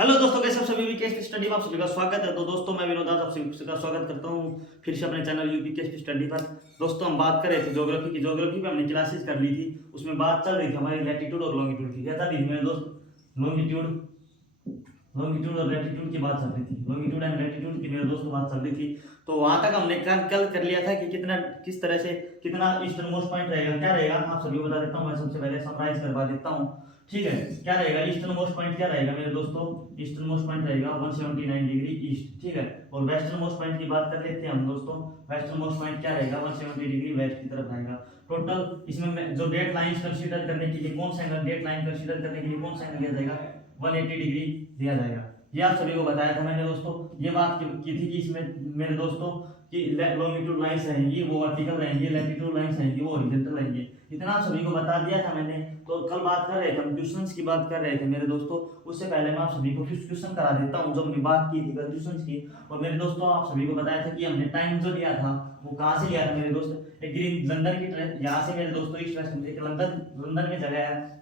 Hello दोस्तों, कैसे हो सभी? यूपीएससी स्टडी में आप सभी का स्वागत है। तो दोस्तों, मैं विनोद आज आप सभी का स्वागत करता हूं फिर से अपने चैनल यूपीएससी स्टडी पर। दोस्तों, हम बात कर रहे थे ज्योग्राफी की। ज्योग्राफी पे हमने क्लासेस कर ली थी, उसमें बात चल रही थी हमारी लैटिट्यूड और लॉन्गिट्यूड की। क्या था मेरे दोस्त? लॉन्गिट्यूड लॉन्गिट्यूड और लैटिट्यूड की बात चल रही थी। लॉन्गिट्यूड एंड लैटिट्यूड की मेरे दोस्त बात चल रही थी। तो वहां तक हमने कल कर लिया था कि कितना किस तरह से कितना ईस्टर्न मोस्ट पॉइंट रहेगा, क्या रहेगा आप सभी को बता देता हूँ। मैं सबसे पहले समराइज करवा देता हूँ, ठीक है। क्या रहेगा ईस्टर्न मोस्ट पॉइंट? क्या रहेगा मेरे दोस्तों? ईस्टर्न मोस्ट पॉइंट रहेगा 179 डिग्री ईस्ट, ठीक है। और वेस्टर्न मोस्ट पॉइंट की बात कर लेते हैं हम दोस्तों। वेस्टर्न मोस्ट पॉइंट क्या रहेगा? 170 डिग्री वेस्ट की तरफ रहेगा। टोटल इसमें जो डेट लाइन कंसीडर करने के लिए कौन सा एंगल, डेट लाइन कंसीडर करने के लिए कौन सा एंगल लिया जाएगा? 180 डिग्री दिया जाएगा। ये आप सभी को बताया था मैंने दोस्तों। ये बात की थी कि इसमें मेरे दोस्तों कि लॉन्गिट्यूड लाइंस रहेंगी वो वर्टिकल रहेंगी, लैटिट्यूड लाइंस रहेंगी वो हॉरिजॉन्टल रहेंगी। इतना आप सभी को बता दिया था मैंने। तो कल बात कर रहे थे हम, क्वेश्चंस की बात कर रहे थे मेरे दोस्तों। उससे पहले मैं आप सभी को कुछ क्वेश्चन करा देता हूं जो हमने बात की थी क्वेश्चंस की। और मेरे दोस्तों, आप सभी को बताया था कि हमने टाइम जो लिया था वो कहां से लिया था मेरे दोस्त? एक ग्रीन लंदन की ट्रेन यहाँ से मेरे दोस्तों ईस्ट वेस्ट में लंदन में जगह है।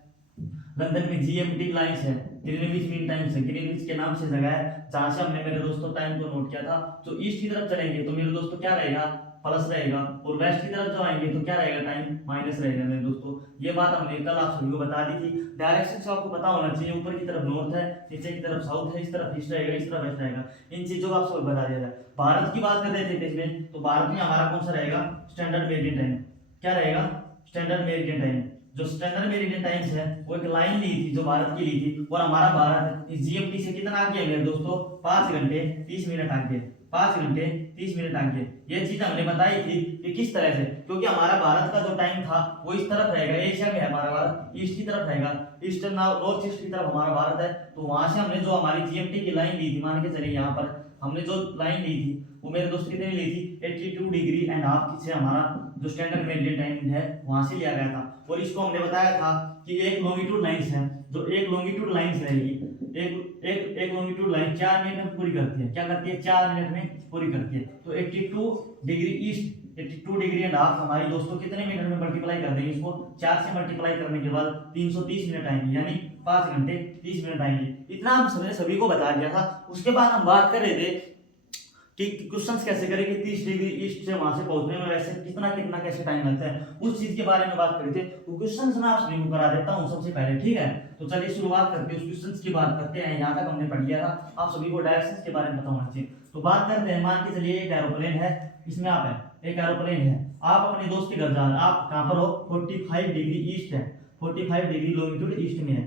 लंदन में जीएमटी लाइंस है, ग्रीनविच मीन टाइम्स है, ग्रीनविच के नाम से जगह है जहां से हमने मेरे दोस्तों टाइम को नोट किया था। तो ईस्ट की तरफ चलेंगे तो मेरे दोस्तों क्या रहेगा? प्लस रहेगा। और वेस्ट की तरफ जो आएंगे तो क्या रहेगा? टाइम माइनस रहेगा मेरे दोस्तों। ये बात हमने कल आप सभी को बता दी थी। डायरेक्शन से आपको पता होना चाहिए, ऊपर की तरफ नॉर्थ है, नीचे की तरफ साउथ है, इस तरफ ईस्ट रहेगा, इस तरफ वेस्ट रहेगा। इन चीजों को आप सब बता दिया जाए। भारत की बात कर रहे थे इसमें, तो भारत में हमारा कौन सा रहेगा? Standard meridian time. क्या रहेगा? Standard meridian time. जो स्टैंडर्ड मेरिडियन टाइम्स है वो एक लाइन ली थी जो भारत की ली थी। और हमारा भारत इस जीएमटी से कितना आगे है मेरे दोस्तों? 5 घंटे 30 मिनट आगे। 5 घंटे 30 मिनट आगे। ये चीज हमने बताई थी कि किस तरह से, क्योंकि हमारा भारत का जो टाइम था वो इस तरफ रहेगा, एशिया में है हमारा भारत, ईस्ट की तरफ रहेगा, ईस्टर्न नॉर्थ ईस्ट की तरफ हमारा भारत है। तो वहां से हमने जो हमारी जीएमटी की लाइन ली थी, मान के चलिए यहाँ पर हमने जो लाइन ली थी वो मेरे दोस्त कितने ली थी? 82 डिग्री एंड हाफ से हमारा जो स्टैंडर्ड मेरिडियन टाइम है वहां से लिया गया था। और इसको हमने बताया था कि एक लॉन्गिट्यूड लाइंस है, जो एक लॉन्गिट्यूड लाइंस रहेगी, एक लॉन्गिट्यूड लाइन 4 मिनट में पूरी करती है। क्या करती है? 4 मिनट में पूरी करती है। तो 82 degree east, 82 degree and half हमारी दोस्तों कितने मिनट में मल्टीप्लाई कर देंगे? इसको 4 से मल्टीप्लाई करने के बाद 330 मिनट आएंगे, यानी 5 घंटे 30 मिनट आएंगे। इतना हम सभी को बता दिया था। उसके बाद हम बात कर रहे थे कि क्वेश्चंस कैसे करें कि 30 डिग्री ईस्ट से वहां से पहुंचने में वैसे कितना कितना कैसे टाइम लगता है, उस चीज के बारे में बात करी थी। वो क्वेश्चंस मैं आप सभी को करा देता हूं सबसे पहले, ठीक है। तो चलिए शुरुआत करते हैं, उस क्वेश्चंस की बात करते हैं। यहाँ तक हमने पढ़ लिया था, आप सभी को डायरेक्शंस के बारे में पता होना चाहिए। तो बात करते हैं, मान के चलिए एक एरोप्लेन है, इसमें आप है, एक एरोप्लेन है, आप अपने दोस्त के घर जा रहे हैं। आप कहां पर हो? 45 डिग्री ईस्ट है, 45 डिग्री लॉन्गिट्यूड ईस्ट में है।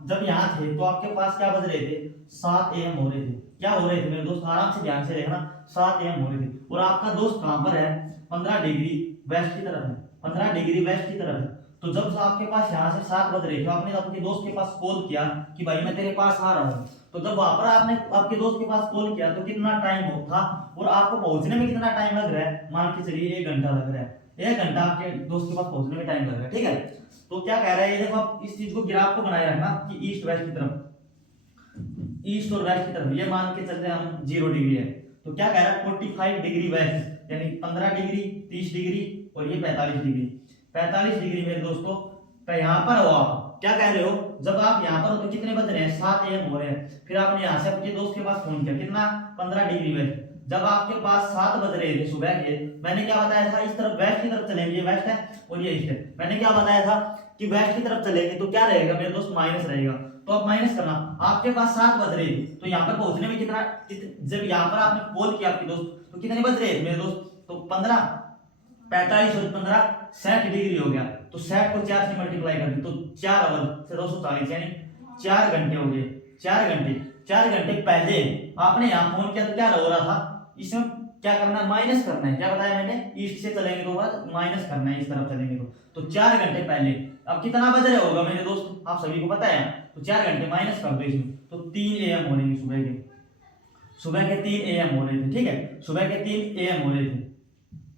जब यहाँ थे तो आपके पास क्या बज रहे थे? 7 AM हो रहे थे। क्या हो रहे थे मेरे दोस्त? आराम से ध्यान से देखना, 7 AM हो रहे थे। और आपका दोस्त कहां पर है? 15 डिग्री वेस्ट की तरफ है, 15 डिग्री वेस्ट की तरफ है। तो जब आपके पास यहाँ से 7 बज रहे थे, आपने अपने दोस्त के पास कॉल किया कि भाई मैं तेरे पास आ रहा हूँ। तो जब वहां पर आपने आपके दोस्त के पास कॉल किया तो कितना टाइम हो था? और आपको पहुंचने में कितना टाइम लग रहा है? मान के चलिए 1 घंटा लग रहा है। 1 घंटा आपके दोस्त के पास पहुंचने में टाइम लग रहा है, ठीक है। तो क्या कह रहा है ये देखो, आप इस चीज को ग्राफ को बनाए रखना कि ईस्ट वेस्ट की तरफ, ईस्ट और वेस्ट की तरफ ये मान के चलते हैं हम 0 डिग्री है। तो क्या कह रहा है? 45 डिग्री वेस्ट, यानी 15 डिग्री 30 डिग्री और ये 45 डिग्री। 45 डिग्री मेरे दोस्तों यहाँ पर हो। आप क्या कह रहे हो? जब आप यहाँ पर हो तो कितने बज रहे हैं? 7 AM हो रहे हैं। फिर आपने यहाँ से अपने दोस्त के पास फोन किया, कितना? 15 डिग्री वेस्ट। जब आपके पास 7 बज रहे थे सुबह के, मैंने क्या बताया था? इस तरफ वेस्ट की तरफ चलेंगे, वेस्ट है और ये ईस्ट है। मैंने क्या बताया था कि वेस्ट की तरफ चलेंगे तो क्या रहेगा मेरे दोस्त? माइनस रहेगा। तो अब माइनस करना, आपके पास 7 बज रहे थे तो यहाँ पर पहुंचने में कितना, जब यहाँ पर आपने कॉल किया आपके दोस्त तो कितने बज रहे थे मेरे दोस्त? तो 15, 45 और 15 60 डिग्री हो गया। तो 60 को 4 से मल्टीप्लाई कर दी तो 4 अवर से 240, यानी 4 घंटे हो गए। 4 घंटे पहले आपने यहाँ फोन किया तो क्या हो रहा था? इसमें क्या करना है? माइनस करना है। क्या बताया मैंने? ईस्ट से चलेंगे तो बाद माइनस करना है, इस तरफ चलेंगे तो 4 घंटे पहले। अब कितना बज रहा होगा मेरे दोस्त? आप सभी को पता है। तो 4 घंटे माइनस कर दो इसमें तो 3 AM हो रहे हैं सुबह के 3 AM हो रहे थे, ठीक है। सुबह के 3 AM हो रहे थे,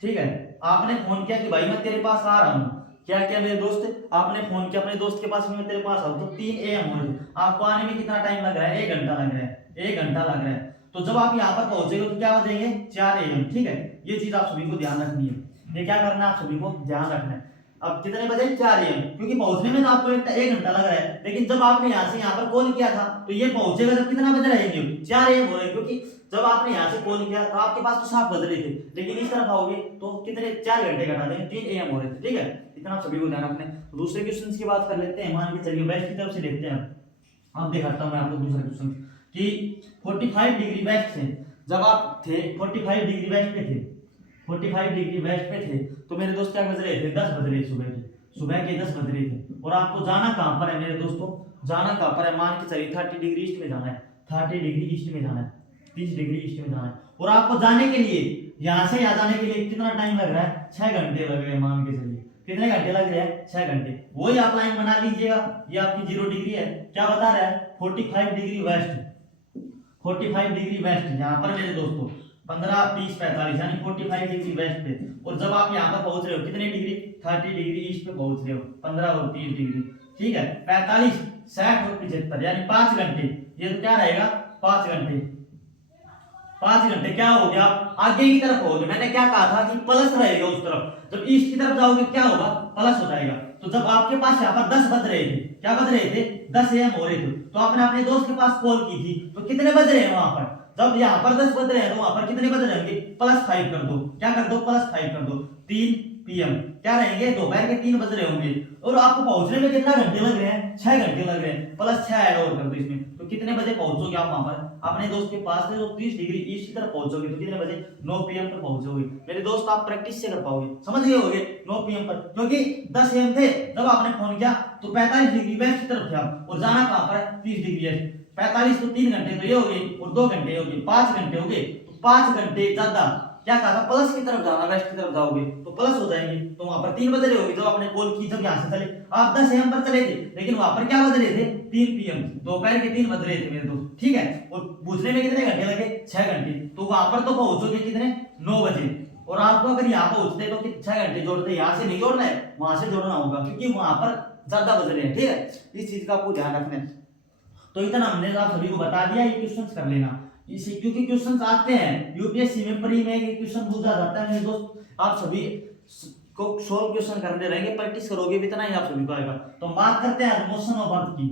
ठीक है। आपने फोन किया कि भाई मैं तेरे पास आ रहा हूँ। क्या किया मेरे दोस्त? आपने फोन किया अपने दोस्त के पास, मैं तेरे पास आऊँ। तो 3 AM हो रहे थे। आपको आने में कितना टाइम लग रहा है? 1 घंटा लग रहा है, 1 घंटा लग रहा है। तो जब आप यहाँ पर पहुंचेंगे तो क्या बजेंगे? 4 AM, ठीक है। ये चीज आप सभी को ध्यान रखनी है। ये क्या करना है? आप सभी को ध्यान रखना है। अब कितने बजे 4 AM, क्योंकि पहुंचने में तो आपको 1 घंटा लग रहा है, लेकिन जब आपने यहाँ से यहाँ पर कॉल किया था तो ये पहुंचेगा जब कितना बज रहेंगे 4 AM हो रहे हैं, क्योंकि जब आपने यहाँ से कॉल किया तो आपके पास तो 7 बज रहे थे, लेकिन इस तरफ आओगे तो कितने 4 घंटे घटा देंगे 3 AM हो रहे थे। ठीक है, इतना आप सभी को ध्यान रखना है। दूसरे क्वेश्चन की बात कर लेते हैं, मान के चलिए वेस्ट की तरफ से देखते हैं। अब दिखाता हूँ मैं आपको दूसरा क्वेश्चन कि 45 डिग्री वेस्ट से जब आप थे 45 डिग्री वेस्ट पे थे, 45 डिग्री वेस्ट पे थे तो मेरे दोस्त क्या बज रहे थे 10 बज रहे सुबह के 10 बज रहे थे। और आपको जाना कहाँ पर है मेरे दोस्तों, जाना कहाँ पर है, मान के चलिए 30 डिग्री ईस्ट में जाना है, 30 डिग्री ईस्ट में जाना है, 30 डिग्री ईस्ट में जाना है। और आपको जाने के लिए यहाँ से यहाँ जाने के लिए कितना टाइम लग रहा है 6 घंटे लग रहे हैं, मान के चलिए कितने घंटे लग रहे हैं 6 घंटे। वही आप लाइन बना लीजिएगा, ये आपकी 0 डिग्री है, क्या बता रहा है 45 डिग्री वेस्ट, 45 डिग्री वेस्ट यहाँ पर मेरे दोस्तों 15 30 45 यानी 45 डिग्री वेस्ट पे। और जब आप यहाँ पर पहुंच रहे हो कितने डिग्री 30 डिग्री ईस्ट पे पहुंच रहे हो, 15 और 30 डिग्री। ठीक है, 45 60 और 75 यानी 5 घंटे, ये तो क्या रहेगा 5 घंटे, 5 घंटे क्या हो गया आप आगे की तरफ हो गए। मैंने क्या कहा था कि प्लस रहेगा उस तरफ, जब ईस्ट की तरफ जाओगे क्या होगा प्लस हो जाएगा। तो जब आपके पास यहाँ पर 10 बज रहे थे, क्या बज रहे थे 10 AM हो रहे थे, तो आपने अपने दोस्त के पास कॉल की थी तो कितने बज रहे हैं वहां पर, जब यहाँ पर 10 बज रहे हैं तो वहां पर कितने बज रहे होंगे +5 कर दो, क्या कर दो +5 कर दो, 3 PM क्या रहेंगे दोपहर के 3 बज रहे होंगे। और आपको पहुंचने में कितना घंटे लग रहे हैं 6 घंटे लग रहे हैं, +6 ऐड और कर दो इसमें, तो कितने बजे पहुंचोगे आप वहां पर अपने दोस्त के पास से, जो 30 डिग्री ईस्ट की तरफ पहुंचोगे तो कितने बजे 9 PM पर पहुंचोगे मेरे दोस्त। आप प्रैक्टिस से कर पाओगे, समझ गए होगे 9 PM पर, क्योंकि 10 AM थे जब आपने फोन किया तो 45 डिग्री वेस्ट की तरफ थे आप, और जाना कहां पर है 30 डिग्री ईस्ट। 45 तो 3 घंटे तो ये हो गए और 2 घंटे हो गए, 5 घंटे हो गए। तो 5 घंटे ज्यादा क्या कहा था प्लस की तरफ जाना, वेस्ट की तरफ जाओगे तो प्लस हो जाएंगे, तो वहां पर 3 बज रहे होंगे जब आपने कॉल की, जब यहां से चले आप 10 AM पर चले थे, लेकिन वहां पर क्या बज रहे थे 3 PM, दोपहर के 3 बज रहे थे मेरे दोस्त। ठीक है, और पूछने में कितने घंटे लगे 6 घंटे, तो वहां पर तो पहुंचोगे कितने 9 बजे। और आपको अगर यहाँ पहुंचते तो 6 घंटे जोड़ते, यहाँ से नहीं जोड़ना है वहां से जोड़ना होगा, क्योंकि वहां पर ज्यादा बज रहे हैं। ठीक है, इस चीज का आपको ध्यान रखना है। तो इतना हमने आप सभी को बता दिया, ये क्वेश्चंस कर लेना इसी, क्योंकि क्वेश्चंस आते हैं यूपीएससी में, प्री में ये क्वेश्चन पूछा जाता है मेरे दोस्त। आप सभी को सोल्व क्वेश्चन करने रहेंगे, प्रैक्टिस करोगे भी इतना ही आप सभी को आएगा। तो हम बात करते हैं मोशन ऑफ अर्थ की,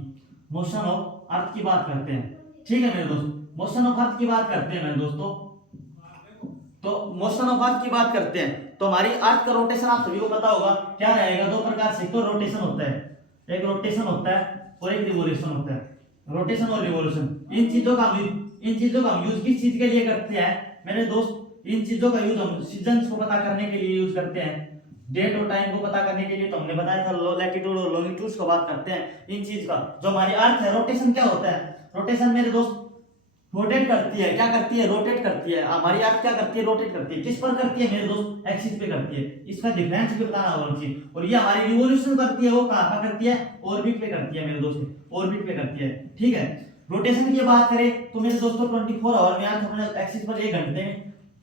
मोशन ऑफ अर्थ की बात करते हैं। ठीक है मेरे दोस्त, मोशन ऑफ अर्थ की बात करते हैं मेरे दोस्तों। तो मोशन ऑफ अर्थ की बात करते हैं तो हमारी अर्थ का रोटेशन आप सभी को पता होगा क्या रहेगा, दो प्रकार से, तो रोटेशन होता है, एक रोटेशन होता है और एक रिवोल्यूशन होता है। रोटेशन और रिवोल्यूशन, इन चीजों का हम यूज किस चीज के लिए करते हैं मेरे दोस्त, इन चीजों का यूज हम सीजन्स को पता करने के लिए यूज करते हैं, डेट और टाइम को पता करने के लिए। तो हमने बताया था लैटिट्यूड और लॉन्गिट्यूड की बात करते हैं इन चीज का। जो हमारी अर्थ है, रोटेशन क्या होता है, रोटेशन मेरे दोस्त रोटेट करती है, क्या करती है रोटेट करती है। हमारी अर्थ क्या करती है रोटेट करती है, किस पर करती है मेरे दोस्त एक्सिस पे करती है, इसका डिफरेंस भी बताना होगा मुझे। और ये हमारी रिवॉल्यूशन करती है, वो कहां पर करती है ऑर्बिट पे करती है मेरे दोस्त, ऑर्बिट पे करती है। ठीक है, रोटेशन की बात करें तो मेरे दोस्तों 24 आवर में अर्थ अपने एक्सिस पर 1 घंटे में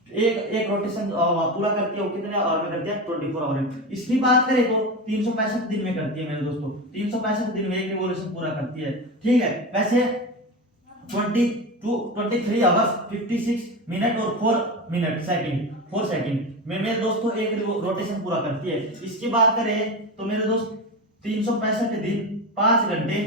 एक रोटेशन पूरा करती है, वो कितने आवर में करती है 24 आवर में। इसकी बात करें तो 365 दिन में करती है मेरे दोस्तों, 365 दिन में एक रिवॉल्यूशन पूरा करती है। ठीक है, वैसे 23 आवर्स 56 मिनट और 4 सेकंड में मेरे दोस्तों एक रोटेशन पूरा करती है। इसकी बात करें तो मेरे दोस्त 365 दिन 5 घंटे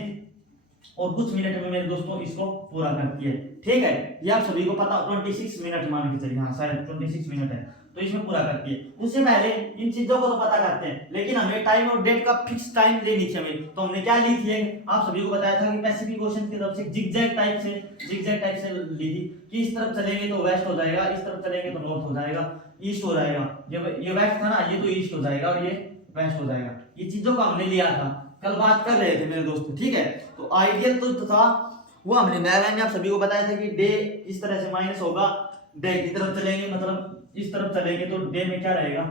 और कुछ मिनट में मेरे दोस्तों इसको पूरा करती है। ठीक है, ये आप सभी को पता 26 मिनट मान के चलिए, हाँ शायद 26 मिनट है, तो इसमें पूरा करती है। उससे पहले इन चीजों को तो पता करते हैं, लेकिन हमें टाइम और डेट का फिक्स टाइम लेनी थी हमें। तो हमने क्या ली थी, आप सभी को बताया था कि पैसिफिक ओशन की तरफ से जिगजैग टाइप से ली थी कि इस तरफ चलेंगे तो वेस्ट हो जाएगा, इस तरफ चलेंगे तो नॉर्थ हो जाएगा, ईस्ट हो जाएगा। ये वेस्ट था ना, ये तो ईस्ट हो जाएगा और ये वेस्ट हो जाएगा। ये चीजों को हमने लिया था, कल बात कर रहे थे मेरे दोस्त। ठीक है, तो आइडियल तो था वो हमने नया में आप सभी को बताया था कि डे इस तरह से माइनस होगा, डे की तरफ चलेंगे मतलब इस तरफ चलेंगे तो डे में क्या रहेगा,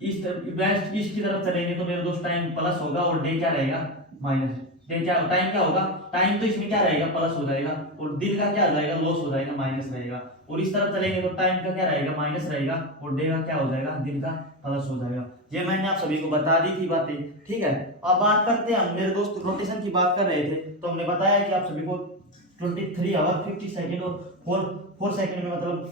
इस तरफ वेस्ट ईस्ट की तरफ चलेंगे तो मेरे दोस्त टाइम प्लस होगा और डे क्या रहेगा माइनस। डे क्या टाइम क्या होगा, टाइम तो इसमें क्या रहेगा प्लस हो जाएगा, और दिन का क्या हो जाएगा लॉस हो जाएगा माइनस रहेगा। और इस तरफ चलेंगे तो टाइम का क्या रहेगा माइनस रहेगा और डे का क्या हो जाएगा दिन का प्लस हो जाएगा। ये मैंने आप सभी को बता दी थी बातें। ठीक है, अब बात करते हैं हम मेरे दोस्त रोटेशन की बात कर रहे थे, तो हमने बताया कि आप सभी को 23 आवर 50 सेकंड और 4 सेकंड में मतलब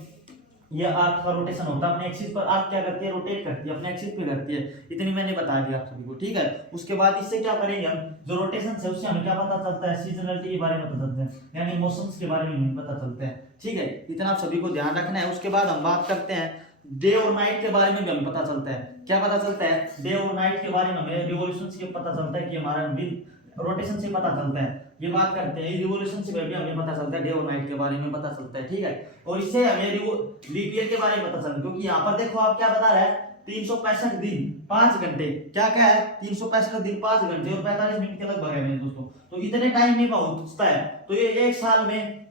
ये अर्थ का रोटेशन होता है अपने एक्सिस पर। अर्थ क्या करती है, रोटेट करती है, अपने एक्सिस पे करती है। इतनी मैंने बता दिया आप सभी को, ठीक है। उसके बाद इससे क्या करेंगे हम, जो रोटेशन है उससे हमें क्या पता चलता है, सीजनलिटी के बारे में पता चलता है, यानी मौसम्स के बारे में हमें पता चलता है, ठीक है। इतना आप सभी को ध्यान रखना है। उसके बाद हम बात करते हैं डे और नाइट के बारे में भी हमें पता चलता है। क्या पता चलता है, डे और नाइट के बारे में हमें रिवॉल्यूशंस के पता चलता है कि हमारा दिन रोटेशन से पता चलता है। ये बात करते हैं रिवॉल्यूशन से भी हमें पता चलता है, डे और नाइट के बारे में पता चलता है, ठीक है। और इससे हमें लीप ईयर के बारे में पता चलता है, क्योंकि यहाँ पर देखो आप क्या बता रहा है, 365 दिन 5 घंटे, क्या क्या है, 365 दिन 5 घंटे और 45 मिनट के लगभग है मेरे दोस्तों। तो इतने टाइम में पहुंचता है, तो ये एक साल में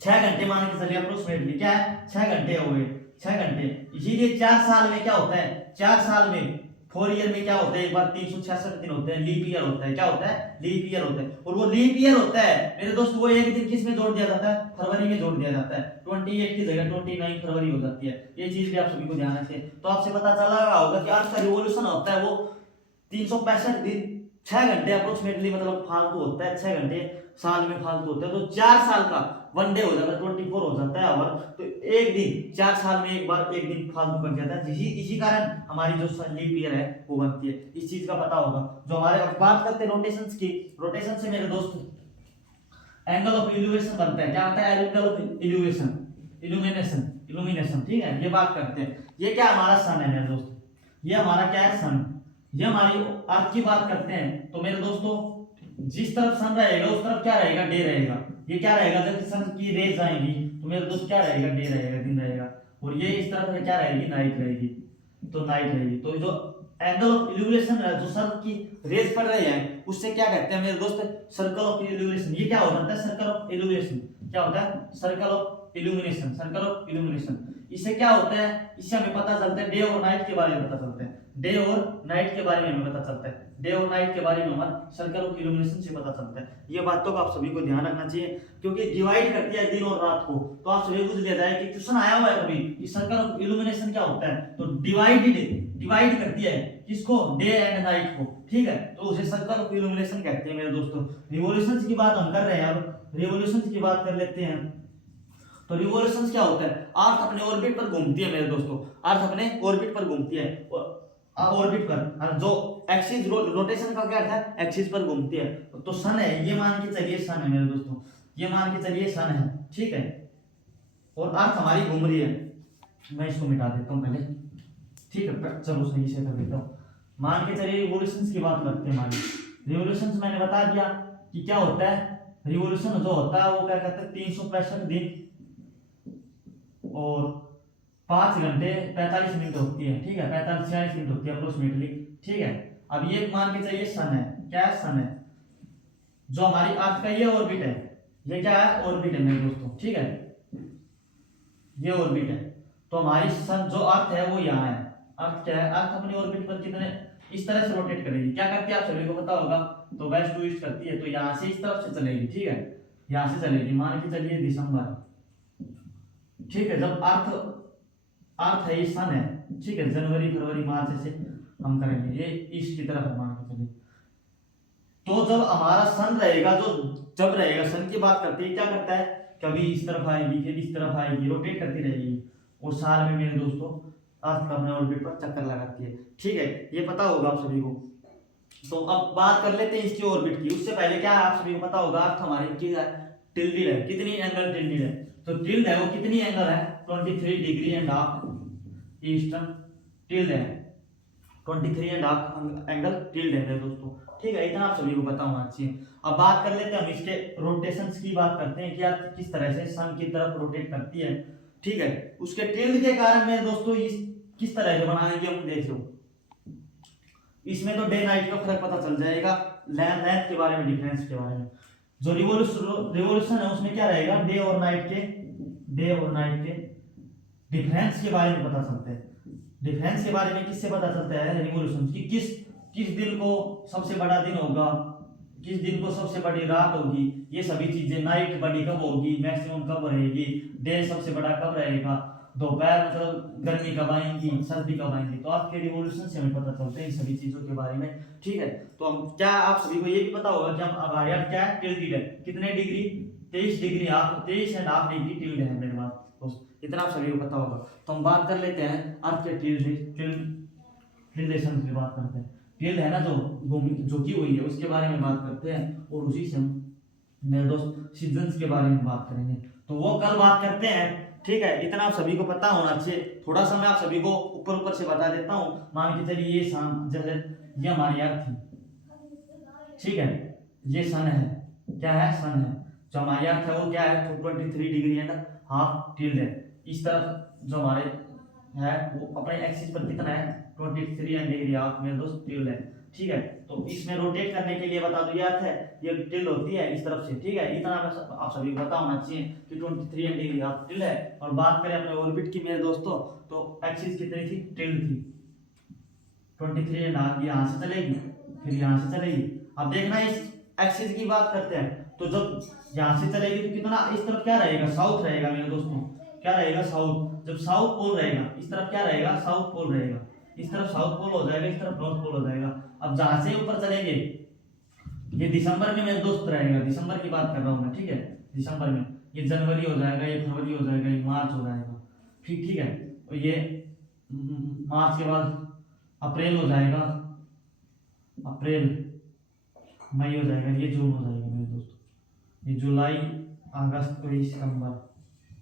6 घंटे मान के चलिए अप्रोक्सीमेटली, क्या है 6 घंटे हो गए, 6 घंटे। इसीलिए 4 साल में क्या होता है, 4 साल में 4 ईयर में क्या होता है, एक बार 366 दिन होते हैं, लीप ईयर होता है। क्या होता है, लीप ईयर होता है। और वो लीप ईयर होता है मेरे दोस्त, वो एक दिन किस में जोड़ दिया जाता है, फरवरी में जोड़ दिया जाता है। 28 की जगह 29 फरवरी हो जाती है। ये चीज भी आप सभी को ध्यान रखें। तो आपसे पता चला होगा कि अर्थ का रिवॉल्यूशन होता है वो 365 दिन 6 घंटे अप्रोक्सीमेटली, मतलब फालतू होता है 6 घंटे साल में फालतू होता है। तो 4 साल का 1 डे हो जाता है, 24 हो जाता है आवर। तो एक दिन 4 साल में एक बार एक दिन फालतू बन जाता है, इसी कारण हमारी जो लीप ईयर है वो बनती है। इस चीज का पता होगा। जो हमारे बात करते हैं रोटेशंस की, रोटेशन से मेरे दोस्त एंगल ऑफ इल्यूमिनेशन बनता है। क्या होता है, एंगल ऑफ इल्यूमिनेशन, इल्यूमिनेशन, ठीक है। ये बात करते हैं, ये क्या हमारा सन है मेरे दोस्त, ये हमारा क्या है, सन। ये हमारी अर्थ की बात करते हैं। तो मेरे दोस्तों जिस तरफ सन रहेगा उस तरफ क्या रहेगा, डे रहेगा। ये क्या रहेगा, जब सन की रेज आएंगी तो मेरे दोस्त क्या रहेगा, डे रहेगा, दिन रहेगा। और ये इस तरफ है क्या रहेगी, नाइट रहेगी, तो नाइट रहेगी। तो जो एंगल ऑफ इल्यूमिनेशन है, जो सन की रेज पड़ रही है, उससे क्या कहते हैं मेरे दोस्त, सर्कल ऑफ इल्यूमिनेशन। ये क्या हो जाता है, सर्कल ऑफ इल्यूमिनेशन। क्या होता है, circle of illumination, circle of illumination. इससे क्या होता है, इससे हमें पता चलता है डे और नाइट के बारे में पता चलता है, डे और नाइट के बारे में हमें पता चलता है, डे और नाइट के बारे में हमें सर्कल ऑफ इल्यूमिनेशन से पता चलता है। ये बातों का आप सभी को ध्यान रखना चाहिए, क्योंकि डिवाइड करती है दिन और रात को। तो आप सभी पूछ लिया जाए कि क्वेश्चन आया हुआ है कभी कि सर्कल ऑफ इल्यूमिनेशन क्या होता है, तो डिवाइड करती है किसको, डे एंड नाइट को, ठीक है। तो उसे सर्कल ऑफ इल्यूमिनेशन कहते हैं मेरे दोस्तों। रिवॉल्यूशंस की बात हम कर रहे हैं, अब रिवॉल्यूशंस की बात कर लेते हैं। तो रिवॉल्यूशंस क्या होता है, अर्थ अपने ऑर्बिट पर घूमती है मेरे दोस्तों, अर्थ अपने ऑर्बिट पर घूमती है, ऑर्बिट पर, जो एक्सिस रोटेशन का क्या था, एक्सिस पर घूमती है। तो सन है, ये मान के चलिए सन है मेरे दोस्तों, ये मान के चलिए सन है, ठीक है। और अर्थ हमारी घूम रही है। मैं इसको मिटा देता हूं पहले, ठीक है, चलो सही से कर देता हूं। मान के चलिए रिवॉल्यूशंस की बात करते हैं हमारी। रिवॉल्यूशंस मैंने बता दिया कि क्या होता है, रिवॉल्यूशन जो होता है वो क्या कहते हैं, 365 दिन और 5 घंटे 45 मिनट होती है, ठीक है, 45-46 मिनट होती है अप्रोक्सीमेटली, ठीक है। अब ये मान के चलिए सन है, क्या है, सन है। जो हमारी अर्थ का ये ऑर्बिट है, ये क्या है, ऑर्बिट है मेरे दोस्तों, ठीक है, ये ऑर्बिट है। तो हमारी सन जो अर्थ है वो यहाँ है। अर्थ क्या है, अर्थ अपनी ऑर्बिट पर कितने इस तरह से रोटेट करेगी, क्या करती है आप सभी को पता होगा, तो वेस्ट टू ईस्ट करती है। तो यहाँ से इस तरफ से चलेगी, ठीक है, यहाँ से चलेगी, मान के चलिए दिसंबर, ठीक है। जब अर्थ है, ये सन है, ठीक है, जनवरी फरवरी मार्च से हम करेंगे, ये ईस्ट की तरफ है मान के चलिए। तो जब हमारा सन रहेगा, जो जब रहेगा, सन की बात करते हैं, क्या करता है, कभी इस तरफ आएगी फिर इस तरफ आएगी, रोटेट करती रहेगी। और साल में मेरे दोस्तों अर्थ का अपने ऑर्बिट पर चक्कर लगाती है, ठीक है, ये पता होगा आप सभी को। तो अब बात कर लेते हैं इसकी ऑर्बिट की। उससे पहले क्या है, आप सभी को पता होगा, अर्थ हमारी की टिल्डेड है, कितनी एंगल टिल्डेड है, तो टिल्ड है वो कितनी एंगल है, 23 degree and half eastern tilde है, 23 एंड हाफ एंगल टिल्ड है दोस्तों, ठीक है। इतना आप सभी को पता होना चाहिए। अब बात कर लेते हैं हम इसके रोटेशंस की, बात करते हैं कि अर्थ किस तरह से सन की तरफ रोटेट करती है, ठीक है। उसके टिल्ड के कारण मेरे दोस्तों इस किस तरह से बनाएंगे हम, देख लो, इसमें तो डे नाइट का फर्क पता चल जाएगा, लेंथ के बारे में, डिफरेंस के बारे में। जो रिवॉल्यूशन है उसमें क्या रहेगा, डे और नाइट के डिफरेंस के बारे में पता चलता है। डिफरेंस के बारे में किससे पता चलता है, रिवॉल्यूशन की, किस दिन को सबसे बड़ा दिन होगा, किस दिन को सबसे बड़ी रात होगी, ये सभी चीजें, नाइट बड़ी कब होगी, मैक्सिमम कब रहेगी, डे सबसे बड़ा कब रहेगा, दोपहर मतलब गर्मी कब आएंगी, सर्दी कब आएंगी। तो आपके रिवॉल्यूशन से हमें पता चलता है इन सभी चीजों के बारे में, ठीक है। तो हम क्या, आप सभी को ये भी पता होगा कि हम हमारे यहाँ क्या है, टिल्डेड है, कितने degree, 23 degree half, 23 and half degree tilde है मेरे पास, इतना आप सभी को पता होगा। तो हम बात कर लेते हैं अर्थ के टिल्डेशन की बात करते हैं। टिल्ड है ना जो झुकी हुई है उसके बारे में बात करते हैं, और उसी से हम मेरे दोस्त सीजन्स के बारे में बात करेंगे। तो वो कल बात करते हैं, ठीक है। इतना आप सभी को पता होना चाहिए। थोड़ा सा मैं आप सभी को ऊपर से बता देता हूँ। मान के चलिए ये सन, जैसे ये हमारी अर्थ थी, ठीक है, ये सन है, क्या है, सन है। जो हमारी अर्थ है वो क्या है, 23 डिग्री एंड हाफ टिल्ड है। इस तरफ जो हमारे है वो अपने एक्सिस पर कितना है, 23 एंड डिग्री हाफ मेरे दोस्त टिल्ड है, ठीक है। तो इसमें रोटेट करने के लिए बता दो, ये अर्थ है, ये टिल्ड होती है इस तरफ से, ठीक है। इतना आप सभी को पता होना चाहिए कि 23 एंड डिग्री हाफ टिल्ड है। और बात करें अपने ऑर्बिट की मेरे दोस्तों, तो एक्सिस कितनी थी, टिल्ड थी, 23 एंड हाफ, यहाँ से चलेगी फिर यहाँ से चलेगी। अब देखना इस एक्सिस की बात करते हैं, तो जब यहाँ से चलेगी तो कितना इस तरफ क्या रहेगा, साउथ रहेगा मेरे दोस्तों, क्या रहेगा, साउथ। जब साउथ पोल रहेगा इस तरफ क्या रहेगा, साउथ पोल रहेगा, इस तरफ साउथ पोल हो जाएगा, इस तरफ नॉर्थ पोल हो जाएगा। अब जहां से ऊपर चलेंगे ये दिसंबर में मेरे दोस्त रहेगा, दिसंबर की बात कर रहा हूँ मैं, ठीक है, दिसंबर में। ये जनवरी हो जाएगा, ये फरवरी हो जाएगा, ये मार्च हो जाएगा, ठीक, ठीक है। और ये मार्च के बाद अप्रैल हो जाएगा, अप्रैल, मई हो जाएगा, ये जून हो जाएगा मेरे दोस्तों, ये जुलाई, अगस्त, सितंबर,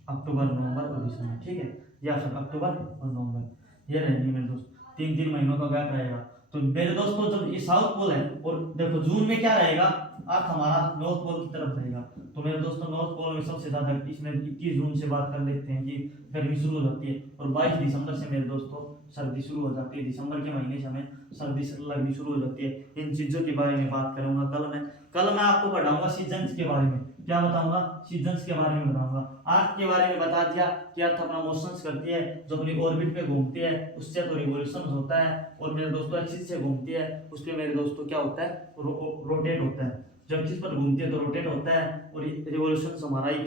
अक्टूबर, नवंबर और दिसंबर, ठीक है। या फिर अक्टूबर और नवंबर, ये रहेंगे मेरे दोस्त, 3 महीनों का गैप रहेगा। तो मेरे दोस्तों जब ये साउथ पोल है, और देखो जून में क्या रहेगा, अर्थ हमारा नॉर्थ पोल की तरफ रहेगा। तो मेरे दोस्तों नॉर्थ पोल में सबसे ज्यादा, इसमें 21 जून से बात कर लेते हैं कि गर्मी शुरू हो जाती है, और 22 दिसंबर से मेरे दोस्तों सर्दी शुरू हो जाती है। दिसंबर के महीने से हमें सर्दी लगनी शुरू हो जाती है। इन चीजों के बारे में बात करूंगा कल मैं आपको पढ़ाऊंगा सीजन्स के बारे में। क्या बताऊंगा, सीजन्स के बारे में बताऊंगा। अर्थ के बारे में बता दिया कि अर्थ अपना मोशंस करती है, जो अपनी ऑर्बिट पे घूमती है, उससे तो रिवोल्यूशन होता है। और मेरे दोस्तों एक्सिस से घूमती है, उस पे मेरे दोस्तों क्या होता है, रोटेट होता है। जब एक्सिस पर घूमती है तो रोटेट होता है, और रिवोल्यूशन हमारा ये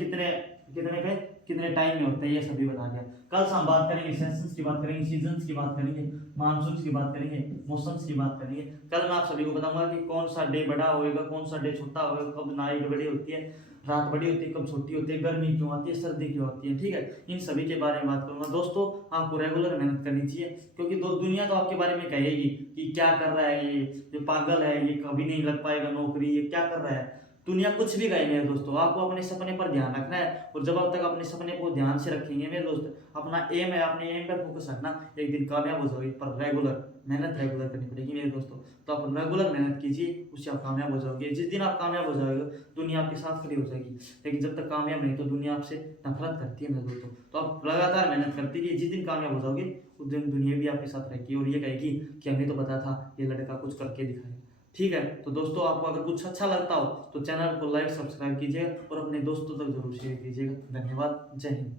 कितने टाइम में होता है, ये सभी बता दिया। कल से हम बात करेंगे सेशंस की बात करेंगे, सीजन्स की बात करेंगे, मानसून की बात करेंगे, मौसम्स की बात करेंगे। कल मैं आप सभी को बताऊंगा कि कौन सा डे बड़ा होएगा, कौन सा डे छोटा होएगा, कब नाइट बड़ी होती है, रात बड़ी होती है, कब छोटी होती है, गर्मी क्यों आती है, सर्दी क्यों आती है, ठीक है। इन सभी के बारे में बात करूंगा। दोस्तों आपको रेगुलर मेहनत करनी चाहिए, क्योंकि दुनिया तो आपके बारे में कहेगी कि क्या कर रहा है ये पागल है, ये कभी नहीं लग पाएगा नौकरी, ये क्या कर रहा है। दुनिया कुछ भी कहे मेरे दोस्तों, आपको अपने सपने पर ध्यान रखना है। और जब आप तक अपने सपने को ध्यान से रखेंगे मेरे दोस्त, अपना एम है, अपने एम पर फोकस रखना, एक दिन कामयाब हो जाओगे। पर रेगुलर मेहनत रेगुलर करनी पड़ेगी मेरे दोस्तों। तो आप रेगुलर मेहनत कीजिए, उससे आप कामयाब हो जाओगे। जिस दिन आप कामयाब हो जाओगे दुनिया आपके साथ खड़ी हो जाएगी। लेकिन जब तक कामयाब नहीं तो दुनिया आपसे नफरत करती है मेरे दोस्तों। तो आप लगातार मेहनत करते रहिए, जिस दिन कामयाब हो जाओगे उस दिन दुनिया भी आपके साथ रहेगी, और ये कहेगी कि हमें तो पता था ये लड़का कुछ करके दिखाएगा, ठीक है। तो दोस्तों आपको अगर कुछ अच्छा लगता हो तो चैनल को लाइक सब्सक्राइब कीजिएगा, और अपने दोस्तों तक जरूर शेयर कीजिएगा। धन्यवाद, जय हिंद।